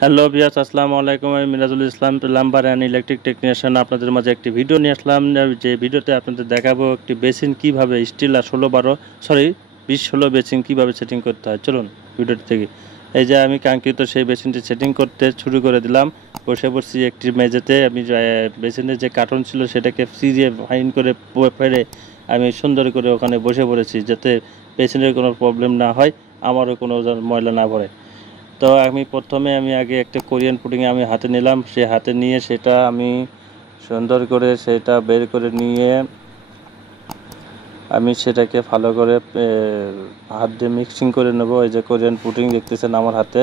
Hello viewers, আসসালামু আলাইকুম। আমি মিরাজুল ইসলাম, প্লাম্বার অ্যান্ড ইলেকট্রিক টেকনিশিয়ান। আপনাদের মাঝে একটি ভিডিও নিয়ে আসলাম। যে ভিডিওতে আপনাদের দেখাবো একটি বেসিন কিভাবে স্টিল আর 20-16 বেসিন কিভাবে সেটিং করতে হয়। চলুন ভিডিওটি থেকে। এই যে আমি কাঙ্ক্ষিত সেই বেসিনটি সেটিং করতে শুরু করে দিলাম। বসে পড়ছি একটি মেঝেতে। আমি বেসিনের যে কার্টন ছিল সেটাকে ফ্রিজে ফাইন করে ফেলে আমি সুন্দর করে ওখানে বসে পড়েছি, যাতে বেসিনের কোনো প্রবলেম না হয়, আমারও কোনো ময়লা না পড়ে। তো আমি প্রথমে আগে একটা কোরিয়ান পুডিং আমি হাতে নিলাম। সে হাতে নিয়ে সেটা আমি সুন্দর করে সেটা বের করে নিয়ে আমি সেটাকে ভালো করে হাত দিয়ে মিক্সিং করে নেব। এই যে কোরিয়ান পুডিং দেখতেছেন আমার হাতে,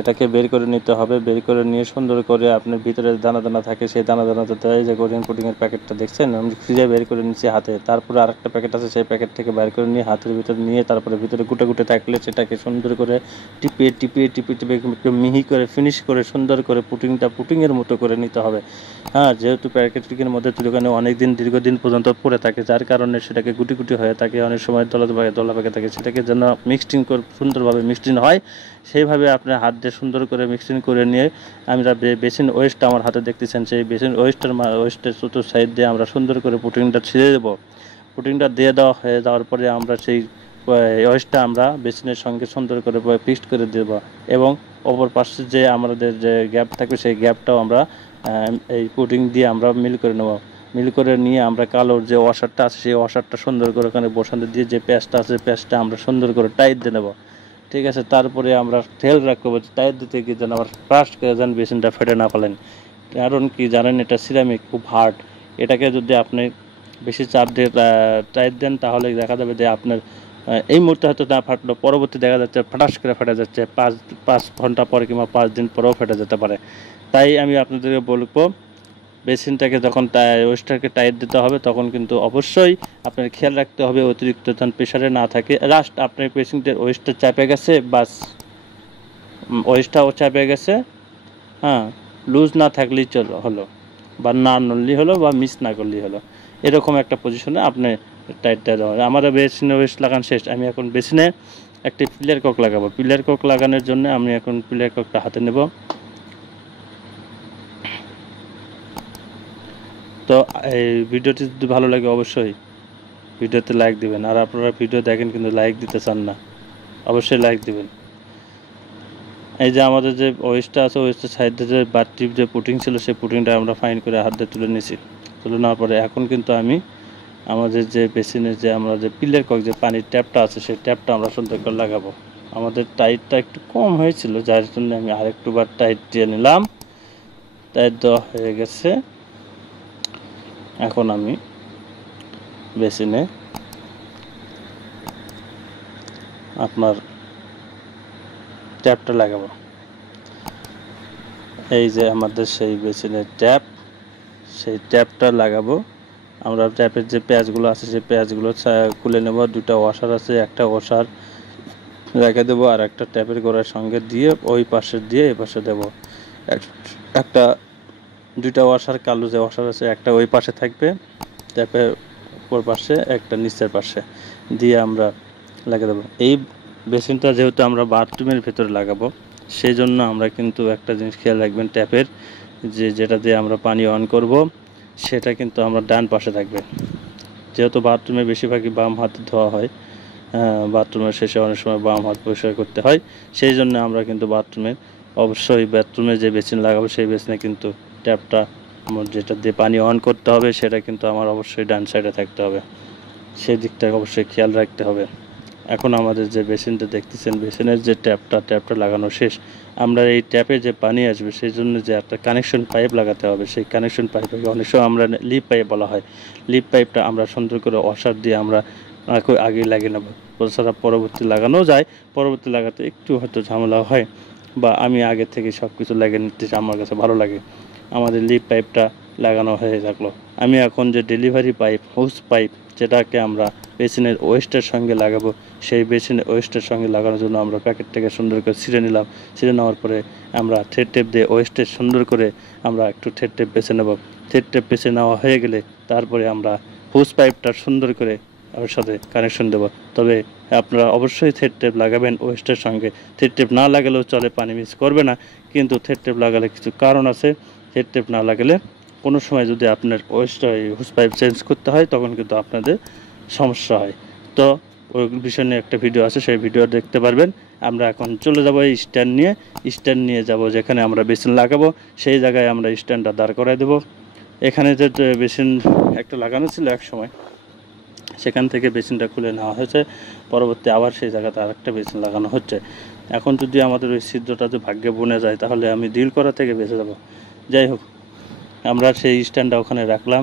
এটাকে বের করে নিতে হবে। বের করে নিয়ে সুন্দর করে আপনার ভিতরে দানা দানা থাকে, সেই দানা দানাতে এই যে কোরিয়ান পুডিংয়ের প্যাকেটটা দেখছেন আমি ফ্রিজে বের করে নিচ্ছি হাতে। তারপরে আরেকটা প্যাকেট আছে, সেই প্যাকেট থেকে বের করে নিয়ে হাতের ভিতরে নিয়ে তারপরে ভিতরে গুটে গুটে থাকলে সেটাকে সুন্দর করে টিপে টিপে টিপে টিপে একটু মিহি করে ফিনিশ করে সুন্দর করে পুডিংয়ের মতো করে নিতে হবে। হ্যাঁ, যেহেতু প্যাকেটের মধ্যে তুলকানে অনেক দিন দীর্ঘদিন পর্যন্ত পড়ে থাকে, যার কারণে সেটাকে গুটি গুটি হয়ে থাকে, অনেক সময় দলা পাকে থাকে। সেটাকে যেন মিক্সিং করে সুন্দরভাবে মিক্সিং হয়, সেইভাবে আপনার হাত দিয়ে সুন্দর করে মিক্সিং করে নিয়ে আমরা বেসিন ওয়েস্টটা আমার হাতে দেখতেছেন, সেই বেসিন ওয়েস্টের চতুর্থ সাইড দিয়ে আমরা সুন্দর করে পুটিংটা ছিঁড়ে দেবো। পুটিংটা দিয়ে দেওয়া হয়ে যাওয়ার পরে আমরা সেই ওয়েস্টটা আমরা বেসিনের সঙ্গে সুন্দর করে ফিক্সড করে দেবো, এবং অপর পাশে যে আমাদের যে গ্যাপ থাকবে সেই গ্যাপটাও আমরা এই পুটিং দিয়ে আমরা মিল করে নেব। মিল করে নিয়ে আমরা কালোর যে ওয়াশারটা আছে সেই ওয়াশারটা সুন্দর করে ওখানে বসাতে দিয়ে যে পেস্টটা আছে পেস্টটা আমরা সুন্দর করে টাইট দিয়ে নেব। ঠিক আছে, তারপরে আমরা খেয়াল রাখবো টাইট দিতে গিয়ে যেন আবার ফার্স্ট করে যেন বেসিনটা ফেটে না ফেলেন। কারণ কি জানেন, এটা সিরামিক, খুব হার্ড। এটাকে যদি আপনি বেশি চাপ দিয়ে টাইট দেন তাহলে দেখা যাবে যে আপনার এই মুহূর্তে হয়তো না ফাটলো, পরবর্তী দেখা যাচ্ছে ফাটাস করে ফেটে যাচ্ছে, পাঁচ ঘন্টা পরে কিংবা 5 দিন পরেও ফেটে যেতে পারে। তাই আমি আপনাদেরকে বলবো, বেসিনটাকে যখন ওয়েস্টারকে টাইট দিতে হবে তখন কিন্তু অবশ্যই আপনার খেয়াল রাখতে হবে অতিরিক্ত যেন প্রেশারে না থাকে। জাস্ট আপনার বেসিনটার ওয়েস্টার চাপে গেছে, বাস ওয়েস্টারও চাপে গেছে, হ্যাঁ, লুজ না থাকলেই হলো, বা না নড়লেই হলো, বা মিস না করলেই হলো। এরকম একটা পজিশনে আপনি টাইট দেওয়া হবে। আমাদের বেসিনে ওয়েস্ট লাগানো শেষ। আমি এখন বেসিনে একটি পিলার কক লাগাবো। পিলার কক লাগানোর জন্য আমি এখন পিলার ককটা হাতে নেব। তো এই ভিডিওটি যদি ভালো লাগে অবশ্যই ভিডিওতে লাইক দিবেন। আর আপনারা ভিডিও দেখেন কিন্তু লাইক দিতে চান না, অবশ্যই লাইক দিবেন। এই যে আমাদের যে ওয়েস্টটা আছে, ওয়েস্টের সাইডে যে বাটির যে পুটিং ছিল সেই পুটিংটা আমরা ফাইন করে হাত দিয়ে তুলে নিয়েছি। তুলে নেওয়ার পরে এখন কিন্তু আমি আমাদের যে বেসিনের যে আমরা যে পিলের কক যে পানির ট্যাপটা আছে সেই ট্যাপটা আমরা সুন্দর করে লাগাবো। আমাদের টাইটটা একটু কম হয়েছিল, যার জন্য আমি আরেকটু বার টাইট দিয়ে নিলাম। টাইট দেওয়া হয়ে গেছে। এখন আমি বেসিনে আপনার ট্যাপটা লাগাবো। এই যে আমাদের সেই বেসিনের ট্যাপ, সেই ট্যাপটা লাগাবো আমরা। ট্যাপের যে পেঁয়াজগুলো আছে সেই পেঁয়াজগুলো খুলে নেব। দুটো ওয়াশার আছে, একটা ওয়াশার রেখে দেবো আর একটা ট্যাপের গোড়ার সঙ্গে দিয়ে ওই পাশে দিয়ে এই পাশে দেবো। একটা দুইটা ওয়াশার, কালো যে ওয়াশার আছে একটা ওই পাশে থাকবে ট্যাপের উপর পাশে, একটা নিচের পাশে দিয়ে আমরা লাগিয়ে দেবো। এই বেসিনটা যেহেতু আমরা বাথরুমের ভেতরে লাগাবো, সেই জন্য আমরা কিন্তু একটা জিনিস খেয়াল রাখবেন, ট্যাপের যেটা দিয়ে আমরা পানি অন করব সেটা কিন্তু আমরা ডান পাশে থাকবে। যেহেতু বাথরুমে বেশিরভাগই বাম হাতে ধোয়া হয়, বাথরুমের শেষে অনেক সময় বাম হাত পরিষ্কার করতে হয়, সেই জন্য আমরা কিন্তু বাথরুমে যে বেসিন লাগাবো সেই বেসিনে কিন্তু ট্যাপটা আমার যেটা দিয়ে পানি অন করতে হবে সেটা কিন্তু আমার অবশ্যই ডান সাইডে থাকতে হবে। সেই দিকটাকে অবশ্যই খেয়াল রাখতে হবে। এখন আমাদের যে বেসিনটা দেখতেছেন, বেসিনের যে ট্যাপটা লাগানো শেষ। আমরা এই ট্যাপে যে পানি আসবে সেই জন্য যে একটা কানেকশন পাইপ লাগাতে হবে। সেই কানেকশন পাইপটাকে অনেক সময় আমরা লিপ পাইপ বলা হয়। লিপ পাইপটা আমরা সুন্দর করে ওয়াশার দিয়ে আমরা আগে লাগিয়ে নেব। তাছাড়া পরবর্তী লাগানো যায়, পরবর্তী লাগাতে একটু হয়তো ঝামেলা হয়, বা আমি আগে থেকে সব কিছু লাগিয়ে নিতে আমার কাছে ভালো লাগে। আমাদের লিপ পাইপটা লাগানো হয়ে থাকলো। আমি এখন যে ডেলিভারি পাইপ, হোস পাইপ, যেটাকে আমরা বেসিনের ওয়েস্টের সঙ্গে লাগাবো, সেই বেসিনের ওয়েস্টের সঙ্গে লাগানোর জন্য আমরা প্যাকেটটাকে সুন্দর করে ছিঁড়ে নিলাম। ছিঁড়ে নেওয়ার পরে আমরা থ্রেড টেপ দিয়ে ওয়েস্টের সুন্দর করে আমরা একটু থ্রেড টেপ বেছে নেব। থ্রেড টেপ বেছে নেওয়া হয়ে গেলে তারপরে আমরা হোস পাইপটা সুন্দর করে ওর সাথে কানেকশন দেবো। তবে আপনারা অবশ্যই থ্রেড টেপ লাগাবেন ওয়েস্টের সঙ্গে। থ্রেড টেপ না লাগালেও চলে, পানি মিস করবে না, কিন্তু থ্রেড টেপ লাগালে কিছু কারণ আছে। থ্রেড টেপ না লাগালে কোনো সময় যদি আপনার ওয়েস্ট হুস পাইপ চেঞ্জ করতে হয় তখন কিন্তু আপনাদের সমস্যা হয়। তো ওই বিষয় নিয়ে একটা ভিডিও আছে, সেই ভিডিও দেখতে পারবেন। আমরা এখন চলে যাব এই স্ট্যান্ড নিয়ে যাব যেখানে আমরা বেসিন লাগাবো, সেই জায়গায় আমরা স্ট্যান্ডটা দাঁড় করায় দেবো। এখানে যে বেসিন একটা লাগানো ছিল এক সময়, সেখান থেকে বেসিনটা খুলে নেওয়া হয়েছে, পরবর্তী আবার সেই জায়গাতে আরেকটা বেসিন লাগানো হচ্ছে। এখন যদি আমাদের ওই ছিদ্রটা যে ভাগ্যে বনে যায় তাহলে আমি ডিল করা থেকে বেঁচে যাব। যাই হোক, আমরা সেই স্ট্যান্ডটা ওখানে রাখলাম,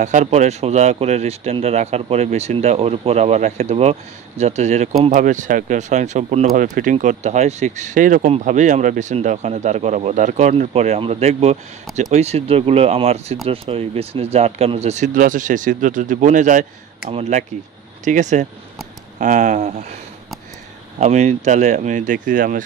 রাখার পরে সোজা করে স্ট্যান্ডটা রাখার পরে বেসিনটা ওর উপর আবার রেখে দেবো, যাতে যেরকমভাবে সম্পূর্ণভাবে ফিটিং করতে হয় ঠিক সেই রকমভাবেই আমরা বেসিনটা ওখানে দাঁড় করাবো। দাঁড় করানোর পরে আমরা দেখব যে ওই ছিদ্রগুলো আমার ওই বেসিনের যে আটকানো যে ছিদ্র আছে সেই ছিদ্র যদি বনে যায় আমার লাকি। ঠিক আছে, আমি দেখি যে আমার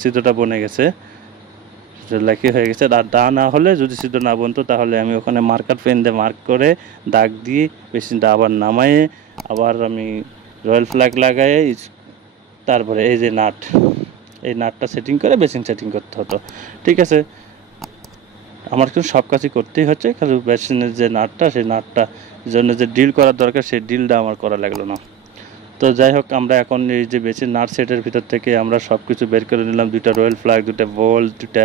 ছিদ্রটা বনে গেছে, লাকি হয়ে গেছে। আর তা না হলে যদি ছিদ্র না বনতো তাহলে আমি ওখানে মার্কার পেন দিয়ে মার্ক করে দাগ দিয়ে বেসিনটা আবার নামায়ে আবার আমি রয়্যাল ফ্ল্যাগ লাগায়ে তারপরে এই যে এই নাটটা সেটিং করে বেসিন সেটিং করতে হতো। ঠিক আছে, আমার কিন্তু সব কাজই করতেই হচ্ছে, খালি বেসিনের যে নাটটা সেই নাটটা জন্য যে ডিল করার দরকার সেই ডিলটা আমার করা লাগলো না। তো যাই হোক, আমরা এখন এই যে বেসিন নাট সেটের ভিতর থেকে আমরা সব কিছু বের করে নিলাম, 2টা রয়্যাল ফ্ল্যাগ, 2টা বোল্ট, 2টা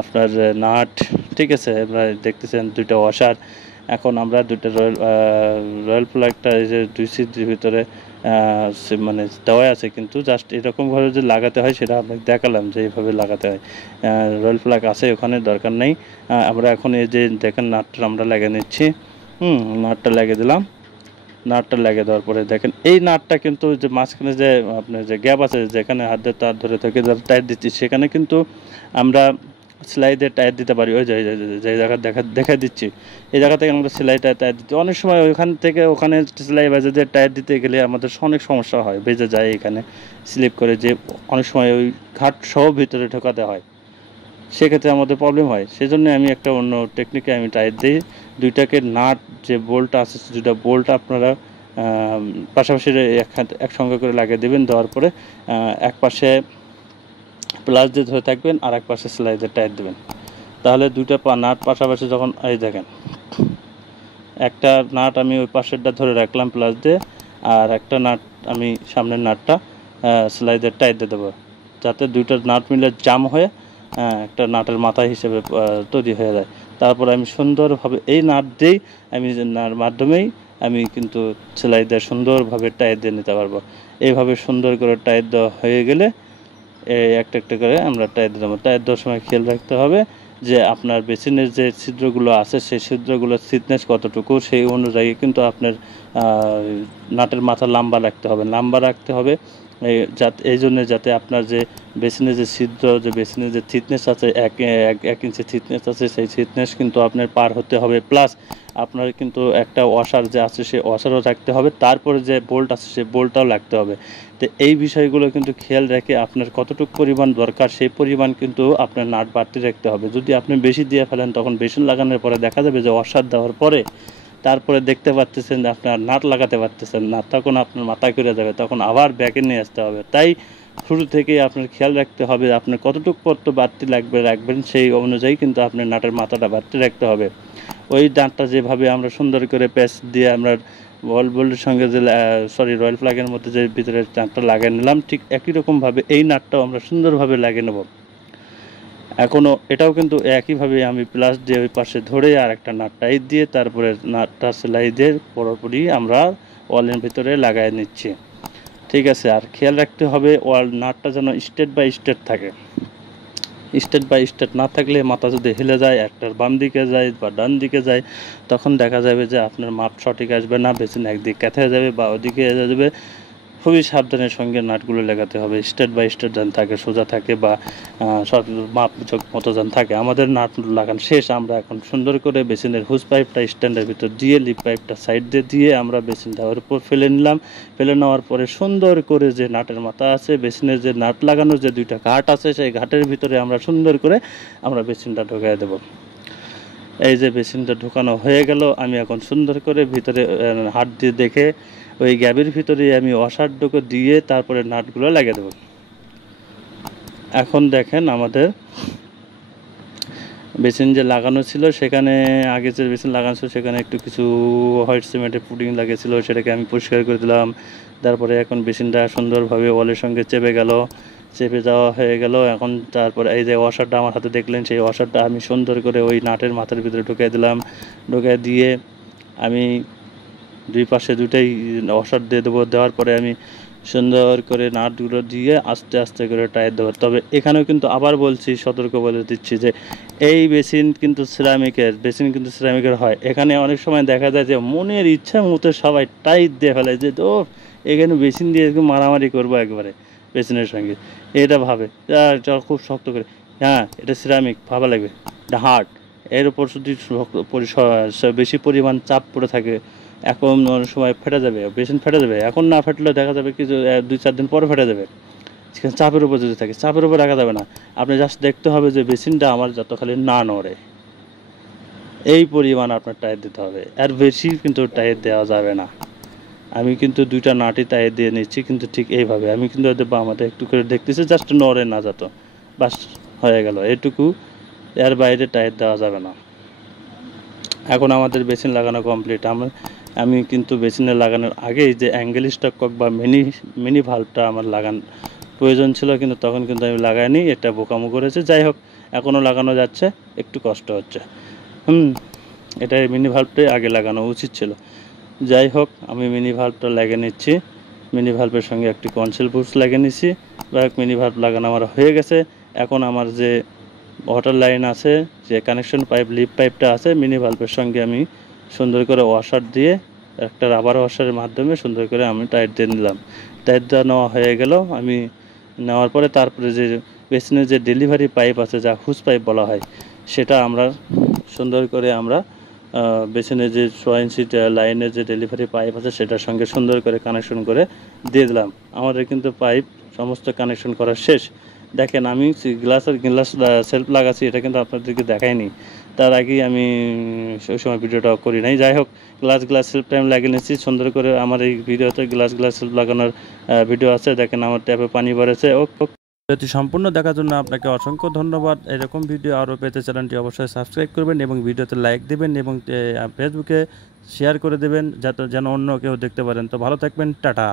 আপনার নাট। ঠিক আছে, আপনারা দেখতেছেন 2টা ওয়াশার। এখন আমরা 2টা রয়্যাল ফ্ল্যাগটা এই যে 2 সিটের ভিতরে মানে দেওয়া আছে, কিন্তু জাস্ট এরকমভাবে যে লাগাতে হয় সেটা আপনাকে দেখালাম যে এইভাবে লাগাতে হয়। রয়্যাল ফ্ল্যাগ আছে ওখানে, দরকার নেই। আমরা এখন এই যে দেখেন নাটটা আমরা লাগিয়ে নিচ্ছি। নাটটা লাগিয়ে দিলাম। নাটটা লাগিয়ে দেওয়ার পরে দেখেন এই নাটটা কিন্তু যে মাঝখানে যে আপনার যে গ্যাপ আছে, যেখানে হাত দিয়ে তার ধরে থেকে টাইট দিচ্ছি, সেখানে কিন্তু আমরা সেলাই দিয়ে টাইট দিতে পারি। ওই যে জায়গা দেখা দিচ্ছি, এই জায়গা থেকে আমরা সেলাইটা টাইট দিচ্ছি। অনেক সময় ওইখান থেকে ওখানে সেলাই বেজে দিয়ে টাইট দিতে গেলে আমাদের অনেক সমস্যা হয়, বেজে যায়, এখানে স্লিপ করে, যে অনেক সময় ওই ঘাট সহ ভিতরে ঢোকাতে হয়, সেক্ষেত্রে আমাদের প্রবলেম হয়। সেই জন্য আমি একটা অন্য টেকনিকে আমি টাইট দিই। 2টাকে নাট যে বোল্ট আছে 2টা বোল্ট আপনারা পাশাপাশি একসঙ্গে করে লাগিয়ে দেবেন। দেওয়ার পরে এক পাশে প্লাস দিয়ে ধরে থাকবেন আর এক পাশে সেলাই দিয়ে টাইট দেবেন। তাহলে 2টা নাট পাশাপাশি যখন এই দেখেন, একটা নাট আমি ওই পাশেরটা ধরে রাখলাম প্লাস দিয়ে, আর একটা নাট আমি সামনের নাটটা সেলাই দিয়ে টাইট দিয়ে দেবো, যাতে 2টা নাট মিলে জাম হয়ে একটা নাটের মাথা হিসেবে তৈরি হয়ে যায়। তারপর আমি সুন্দরভাবে এই নাট দিয়েই আমি মাধ্যমেই আমি কিন্তু সেলাই দিয়ে সুন্দরভাবে টাইট দিয়ে নিতে পারবো। এইভাবে সুন্দর করে টাইট দেওয়া হয়ে গেলে একটা একটা করে আমরা টাইট দেবো। টাইট দেওয়ার সময় খেয়াল রাখতে হবে যে আপনার বেসিনের যে ছিদ্রগুলো আছে সেই ছিদ্রগুলোর থিকনেস কতটুকু, সেই অনুযায়ী কিন্তু আপনার নাটের মাথা লম্বা রাখতে হবে এই জন্য যাতে আপনার যে বেসিনের যে ছিদ্র, যে বেসিনের যে থিকনেস আছে 1 ইঞ্চি থিকনেস আছে, সেই থিকনেস কিন্তু আপনার পার হতে হবে। প্লাস আপনার কিন্তু একটা ওয়াশার যে আছে সেই ওয়াশারও রাখতে হবে, তারপরে যে বোল্ট আছে সেই বোল্টটাও লাগতে হবে। তো এই বিষয়গুলো কিন্তু খেয়াল রেখে আপনার কতটুকু পরিমাণ দরকার সেই পরিমাণ কিন্তু আপনার নাট বাড়তি রাখতে হবে। যদি আপনি বেশি দিয়ে ফেলেন তখন বেসিন লাগানোর পরে দেখা যাবে যে ওয়াশার দেওয়ার পরে তারপরে দেখতে পাচ্ছেন যে আপনার নাট লাগাতে পারতেছেন না, তখন আপনার মাথায় করে যাবে, তখন আবার ব্যাকে নিয়ে আসতে হবে। তাই শুরু থেকেই আপনার খেয়াল রাখতে হবে আপনার কতটুকু পর্ত বাড়তি রাখবেন, সেই অনুযায়ী কিন্তু আপনার নাটের মাথাটা বাড়তি রাখতে হবে। ওই নাটটা যেভাবে আমরা সুন্দর করে প্যাচ দিয়ে আমরা বোল্টের সঙ্গে যে রয়্যাল ফ্ল্যাগের মধ্যে যে ভিতরে নাটটা লাগিয়ে নিলাম, ঠিক একই রকমভাবে এই নাটটাও আমরা সুন্দরভাবে লাগিয়ে নেব। এখনও এটাও কিন্তু একইভাবে আমি প্লাস দিয়ে ওই পাশে ধরে আর একটা নাট টাইট দিয়ে তারপরে নাটটা সেলাই দিয়ে পুরোপুরি আমরা ওয়ালের ভিতরে লাগাই নিচ্ছি। ঠিক আছে, আর খেয়াল রাখতে হবে নাটটা যেন স্ট্রেট বাই স্ট্রেট থাকে। স্ট্রেট বাই স্ট্রেট না থাকলে মাথা যদি হেলে যায়, একটার বাম দিকে যায় বা ডান দিকে যায়, তখন দেখা যাবে যে আপনার মাপ সঠিক আসবে না, বেসিন একদিকে ক্যাথে যাবে বা ওদিকে যাবে। খুবই সাবধানের সঙ্গে নাটগুলো লাগাতে হবে। স্ট্রেট বাই স্ট্রেট যেন থাকে, সোজা থাকে বা সব মাপ মতো যেন থাকে। আমাদের নাট লাগানো শেষ, আমরা এখন সুন্দর করে বেসিনের হুস পাইপটা স্ট্যান্ডের ভিতর দিয়ে লিপ পাইপটা সাইড দিয়ে আমরা বেসিনটা ওর উপর ফেলে নিলাম। ফেলে নেওয়ার পরে সুন্দর করে যে নাটের মাথা আছে, বেসিনের যে নাট লাগানোর যে 2টা ঘাট আছে, সেই ঘাটের ভিতরে আমরা সুন্দর করে আমরা বেসিনটা ঢোকাই দেবো। এই যে বেসিনটা ঢোকানো হয়ে গেল, আমি এখন সুন্দর করে ভিতরে হাত দিয়ে দেখে ওই গ্যাপের ভিতরে আমি ওয়াশারটুকু দিয়ে তারপরে নাটগুলো লাগিয়ে দেবো। এখন দেখেন আমাদের বেসিন যে লাগানো ছিল সেখানে, আগে যে বেসিন লাগানো ছিল সেখানে একটু কিছু হোয়াইট সিমেন্টের পুডিং লাগিয়েছিল, সেটাকে আমি পরিষ্কার করে দিলাম। তারপরে এখন বেসিনটা সুন্দরভাবে ওয়ালের সঙ্গে চেপে যাওয়া হয়ে গেল। এখন তারপরে এই যে ওয়াশারটা আমার হাতে দেখলেন, সেই ওয়াশারটা আমি সুন্দর করে ওই নাটের মাথার ভিতরে ঢুকিয়ে দিলাম। ঢুকিয়ে দিয়ে আমি দুই পাশে দুটাই ওয়াশার দিয়ে দেবো। দেওয়ার পরে আমি সুন্দর করে নাটগুলো দিয়ে আস্তে আস্তে করে টায়ার দেবো। তবে এখানেও কিন্তু আবার বলছি, সতর্ক বলে দিচ্ছি যে এই বেসিন কিন্তু সিরামিকের হয়। এখানে অনেক সময় দেখা যায় যে মনের ইচ্ছা মতো সবাই টাইট দিয়ে ফেলে, যে তো এখানে বেসিন দিয়ে একটু মারামারি করবো একবারে বেসিনের সঙ্গে, এটা ভাবে এটা খুব শক্ত করে। হ্যাঁ, এটা সিরামিক, ভাবা লাগবে, এটা হার্ড। এর উপর যদি বেশি পরিমাণ চাপ পড়ে থাকে, এখন অনেক সময় ফেটে যাবে, বেসিন ফেটে যাবে। এখন না ফাটলেও দেখা যাবে কিছু 2-4 দিন পরে ফেটে যাবে। চাপের উপর যদি থাকে, চাপের উপর রাখা যাবে না। আপনি জাস্ট দেখতে হবে যে বেসিনটা আমার যত খালি না নড়ে, এই পরিমাণ আপনার টায়ার দিতে হবে। আর বেশি কিন্তু টায়ার দেওয়া যাবে না। আমি কিন্তু 2টা নাটই টায়ার দিয়ে নিচ্ছি, কিন্তু ঠিক এইভাবে আমি কিন্তু আমাদের একটু করে দেখতেছি, জাস্ট নড়ে না যত, বাস হয়ে গেল এটুকু। এর বাইরে টায়ার দেওয়া যাবে না। এখন আমাদের বেসিন লাগানো কমপ্লিট। আমি কিন্তু বেসিনে লাগানোর আগেই যে অ্যাঙ্গেল স্টক কক বা মিনি ভাল্বটা আমার প্রয়োজন ছিল, কিন্তু তখন কিন্তু আমি লাগাইনি, এটা বোকামো করেছে। যাই হোক, এখনও লাগানো যাচ্ছে, একটু কষ্ট হচ্ছে। এটা মিনি ভাল্বটাই আগে লাগানো উচিত ছিল। যাই হোক, আমি মিনি ভাল্বটা লাগিয়ে নিচ্ছি। মিনি ভাল্বের সঙ্গে একটি কনসিল বুশ লাগিয়ে নিচ্ছি। মিনি ভাল্ব লাগানো আমার হয়ে গেছে। এখন আমার যে ওয়াটার লাইন আছে, যে কানেকশন পাইপ, লিপ পাইপটা আছে, মিনি ভাল্বের সঙ্গে আমি সুন্দর করে ওয়াশার দিয়ে একটা রাবার ওয়াশারের মাধ্যমে সুন্দর করে আমি টাইট দিয়ে নিলাম। টাইট দেওয়া নেওয়া হয়ে গেল। আমি নেওয়ার পরে তারপরে যে বেসিনের যে ডেলিভারি পাইপ আছে, যা হুস পাইপ বলা হয়, সেটা আমরা সুন্দর করে আমরা বেসিনের যে 6 ইঞ্চি লাইনের যে ডেলিভারি পাইপ আছে সেটার সঙ্গে সুন্দর করে কানেকশন করে দিয়ে দিলাম। আমাদের কিন্তু পাইপ সমস্ত কানেকশন করা শেষ। দেখেন, আমি গ্লাস সেলফ লাগাচ্ছি, এটা কিন্তু আপনাদেরকে দেখাইনি। তার আগেই আমি ওই সময় ভিডিওটা করি নাই। যাই হোক, গ্লাস সেলফ টাইম লাগিয়ে নিচ্ছি সুন্দর করে। আমার এই ভিডিওতে গ্লাস সেলফ লাগানোর ভিডিও আছে, দেখেন আমার ট্যাপে পানি পড়েছে। ভিডিওটি সম্পূর্ণ দেখার জন্য আপনাকে অসংখ্য ধন্যবাদ। এরকম ভিডিও আরও পেতে চ্যানেলটি অবশ্যই সাবস্ক্রাইব করবেন এবং ভিডিওতে লাইক দেবেন এবং ফেসবুকে শেয়ার করে দেবেন, যেন অন্য কেউ দেখতে পারেন। তো ভালো থাকবেন, টাটা।